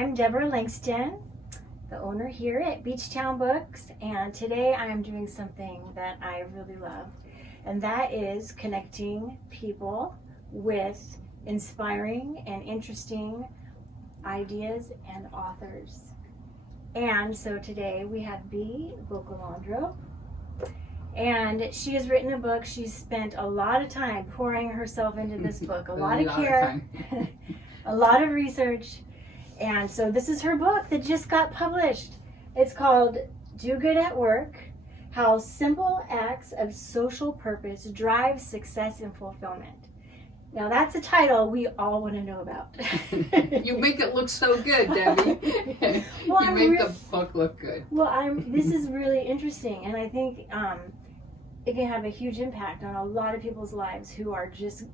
I'm Deborah Langston, the owner here at Beachtown Books, and today I am doing something that I really love, and that is connecting people with inspiring and interesting ideas and authors. And so today we have Bea Boccalandro, and she has written a book. She's spent a lot of time pouring herself into this book, a lot of care, a lot of research. And so this is her book that just got published. It's called Do Good at Work: How Simple Acts of Social Purpose Drive Success and Fulfillment. Now that's a title we all want to know about. You make it look so good, Debbie. Well, you make the book look good. Well, this is really interesting, and I think it can have a huge impact on a lot of people's lives who are just,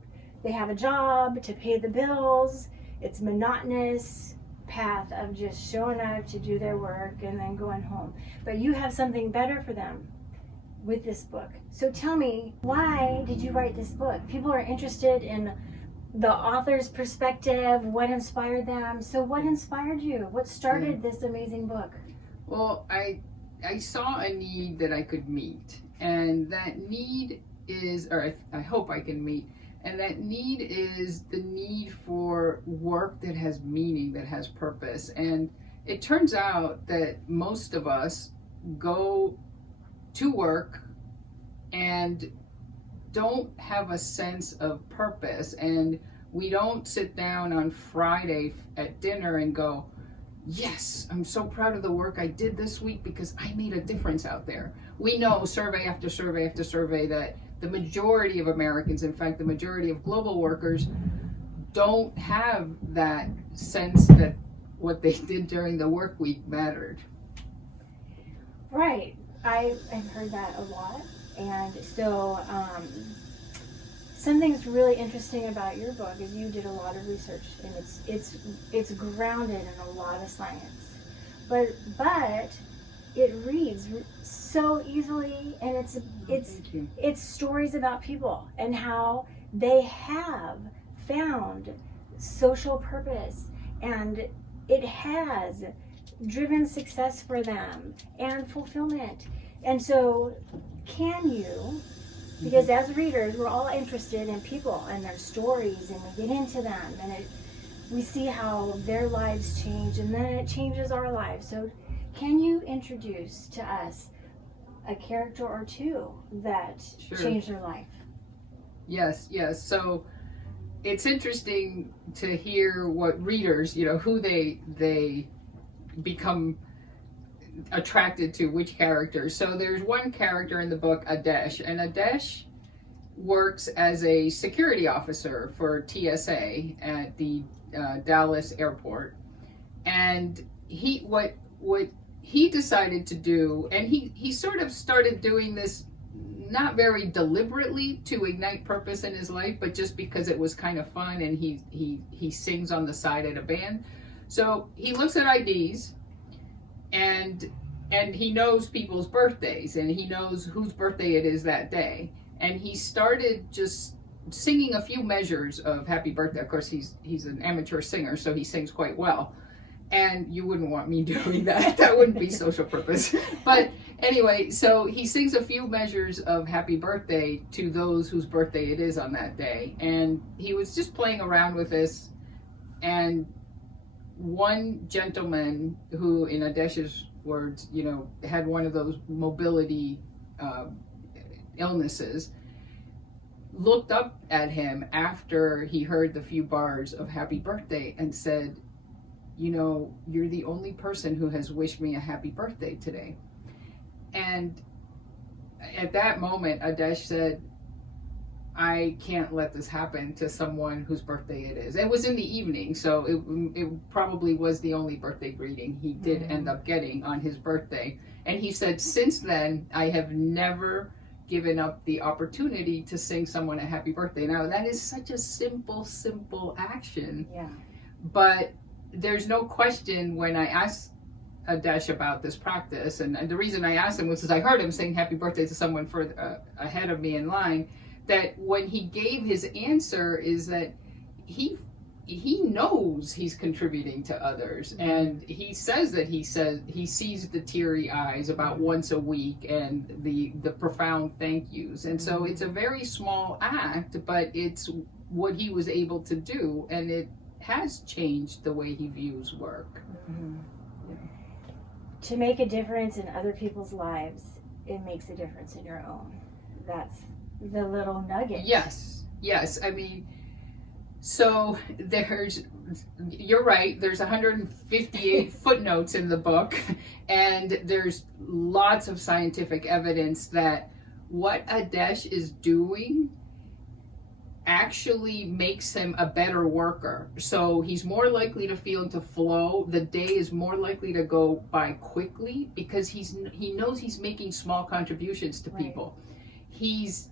they have a job to pay the bills. It's monotonous path of just showing up to do their work and then going home. But you have something better for them with this book. So tell me, why did you write this book? People are interested in the author's perspective, what inspired them. So what inspired you? What started this amazing book? Well, I saw a need that I could meet, and that need is, or I hope I can meet, and that need is the need for work that has meaning, that has purpose. And it turns out that most of us go to work and don't have a sense of purpose, and we don't sit down on Friday at dinner and go, yes, I'm so proud of the work I did this week because I made a difference out there. We know, survey after survey after survey, that the majority of Americans, in fact the majority of global workers, don't have that sense that what they did during the work week mattered. Right. I've heard that a lot. And so something's really interesting about your book is you did a lot of research, and it's grounded in a lot of science. But it reads so easily, and it's stories about people and how they have found social purpose, and it has driven success for them and fulfillment. And so can you, because as readers we're all interested in people and their stories, and we get into them, and we see how their lives change, and then it changes our lives. So can you introduce to us a character or two that changed their life? Yes. So it's interesting to hear what readers, who they become attracted to, which characters. So there's one character in the book, Adesh, and Adesh works as a security officer for TSA at the Dallas airport. And what he decided to do, and he sort of started doing this not very deliberately to ignite purpose in his life, but just because it was kind of fun, and he sings on the side at a band. So he looks at IDs, and he knows people's birthdays, and he knows whose birthday it is that day. And he started just singing a few measures of happy birthday. Of course, he's an amateur singer, so he sings quite well. And you wouldn't want me doing that. That wouldn't be social purpose. But anyway, so he sings a few measures of happy birthday to those whose birthday it is on that day. And he was just playing around with this. And one gentleman who, in Adesh's words, had one of those mobility illnesses, looked up at him after he heard the few bars of happy birthday and said, you're the only person who has wished me a happy birthday today. And at that moment, Adesh said, I can't let this happen to someone whose birthday it is. It was in the evening, so it probably was the only birthday greeting he did end up getting on his birthday. And he said, since then, I have never given up the opportunity to sing someone a happy birthday. Now, that is such a simple action. Yeah. But there's no question, when I asked Adesh about this practice, and the reason I asked him was because I heard him sing happy birthday to someone ahead of me in line, that when he gave his answer is that he he knows he's contributing to others, and he says that he sees the teary eyes about once a week and the profound thank yous. And so it's a very small act, but it's what he was able to do, and it has changed the way he views work. To make a difference in other people's lives, it makes a difference in your own. That's the little nugget. Yes. I mean, so you're right, there's 158 footnotes in the book, and there's lots of scientific evidence that what Adesh is doing actually makes him a better worker. So he's more likely to feel into flow. The day is more likely to go by quickly because he knows he's making small contributions to people. He's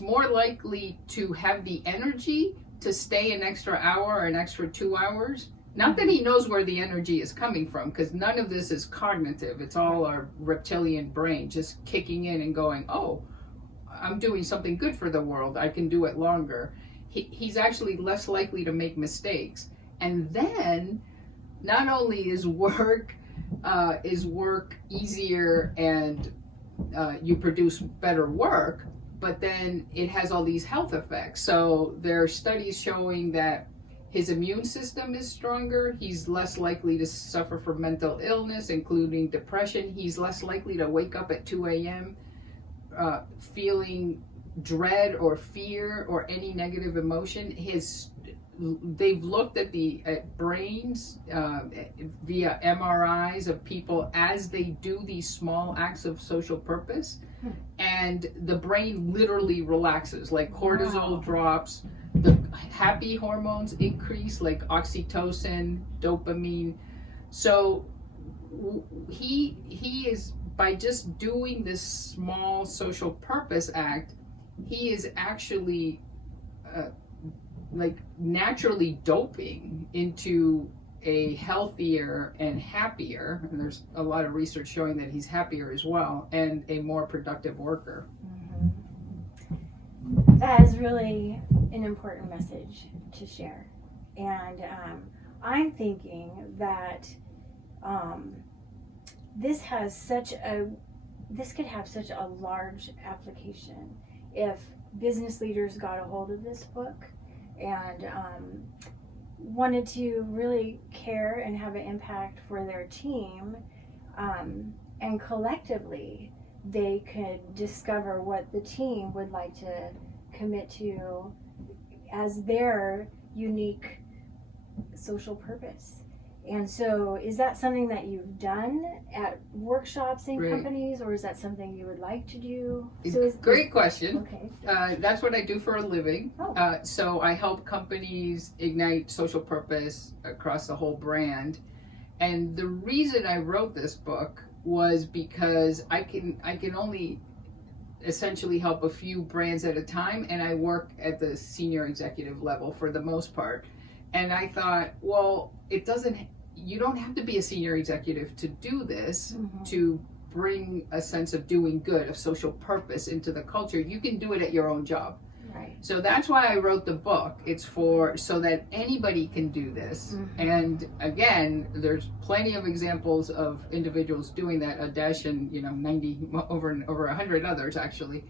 more likely to have the energy to stay an extra hour or an extra 2 hours. Not that he knows where the energy is coming from, because none of this is cognitive. It's all our reptilian brain just kicking in and going, oh, I'm doing something good for the world. I can do it longer. He's actually less likely to make mistakes. And then not only is work easier and you produce better work, but then it has all these health effects. So there are studies showing that his immune system is stronger. He's less likely to suffer from mental illness, including depression. He's less likely to wake up at 2 a.m. Feeling dread or fear or any negative emotion. They've looked at brains via MRIs of people as they do these small acts of social purpose, and the brain literally relaxes, like cortisol drops, the happy hormones increase, like oxytocin, dopamine. So he is, by just doing this small social purpose act, he is actually like naturally doping into a healthier and happier, and there's a lot of research showing that he's happier as well, and a more productive worker. That is really an important message to share. And I'm thinking that this could have such a large application if business leaders got a hold of this book and wanted to really care and have an impact for their team, and collectively they could discover what the team would like to commit to as their unique social purpose. And so, is that something that you've done at workshops in companies, or is that something you would like to do? Great question. Okay. That's what I do for a living. Oh. So I help companies ignite social purpose across the whole brand. And the reason I wrote this book was because I can only essentially help a few brands at a time, and I work at the senior executive level for the most part. And I thought, well, you don't have to be a senior executive to do this, to bring a sense of doing good, of social purpose into the culture. You can do it at your own job. Right. So that's why I wrote the book. It's so that anybody can do this. And again, there's plenty of examples of individuals doing that, Adesh and 90 over 100 others actually.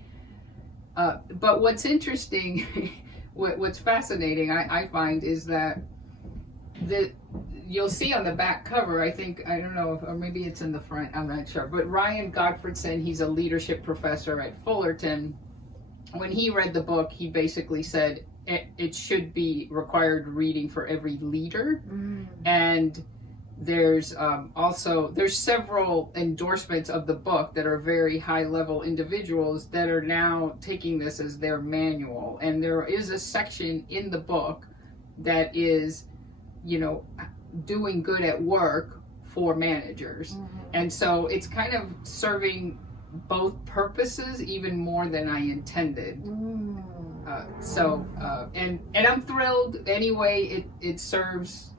But what's interesting, what's fascinating, I find, is that you'll see on the back cover, I don't know, or maybe it's in the front, I'm not sure, but Ryan Gottfredson, he's a leadership professor at Fullerton. When he read the book, he basically said it should be required reading for every leader. And there's several endorsements of the book that are very high level individuals that are now taking this as their manual. And there is a section in the book that is, doing good at work for managers. And so it's kind of serving both purposes even more than I intended. And I'm thrilled anyway. It serves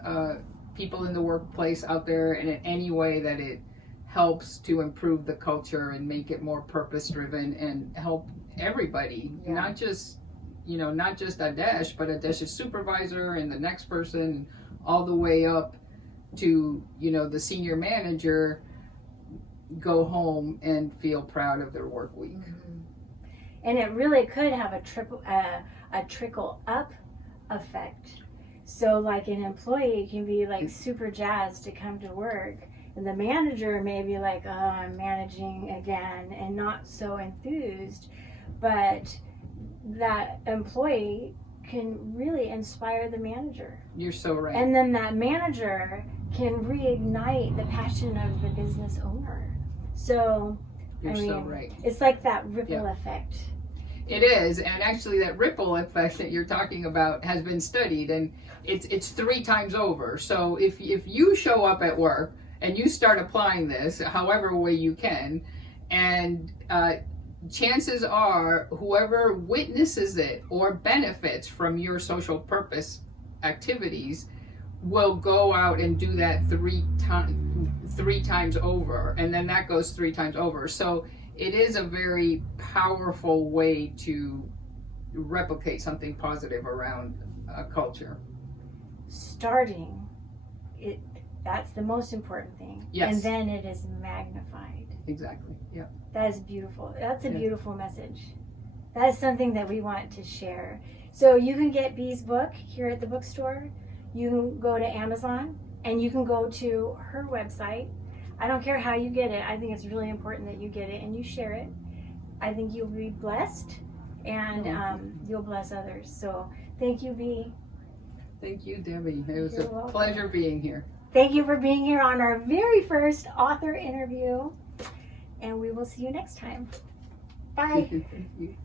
people in the workplace out there, and in any way that it helps to improve the culture and make it more purpose driven and help everybody, not just you know, not just Adesh, but Adesh's supervisor and the next person, all the way up to, you know, the senior manager, go home and feel proud of their work week. And it really could have a trickle up effect. So like an employee can be like super jazzed to come to work, and the manager may be like, oh, I'm managing again, and not so enthused. But that employee can really inspire the manager. You're so right. And then that manager can reignite the passion of the business owner. So, You're so right. It's like that ripple effect. It is, and actually that ripple effect that you're talking about has been studied, and it's 3 times over. So if you show up at work and you start applying this, however way you can, and chances are whoever witnesses it or benefits from your social purpose activities will go out and do that 3 times over, and then that goes 3 times over. So it is a very powerful way to replicate something positive around a culture. Starting, that's the most important thing. Yes. And then it is magnified. Exactly, yeah. That is beautiful. That's a beautiful message. That is something that we want to share. So you can get Bea's book here at the bookstore. You can go to Amazon, and you can go to her website. I don't care how you get it. I think it's really important that you get it and you share it. I think you'll be blessed, and you'll bless others. So thank you, Bea. Thank you, Debbie. It was You're a welcome. pleasure being here. Thank you for being here on our very first author interview, and we will see you next time. Bye. Thank you.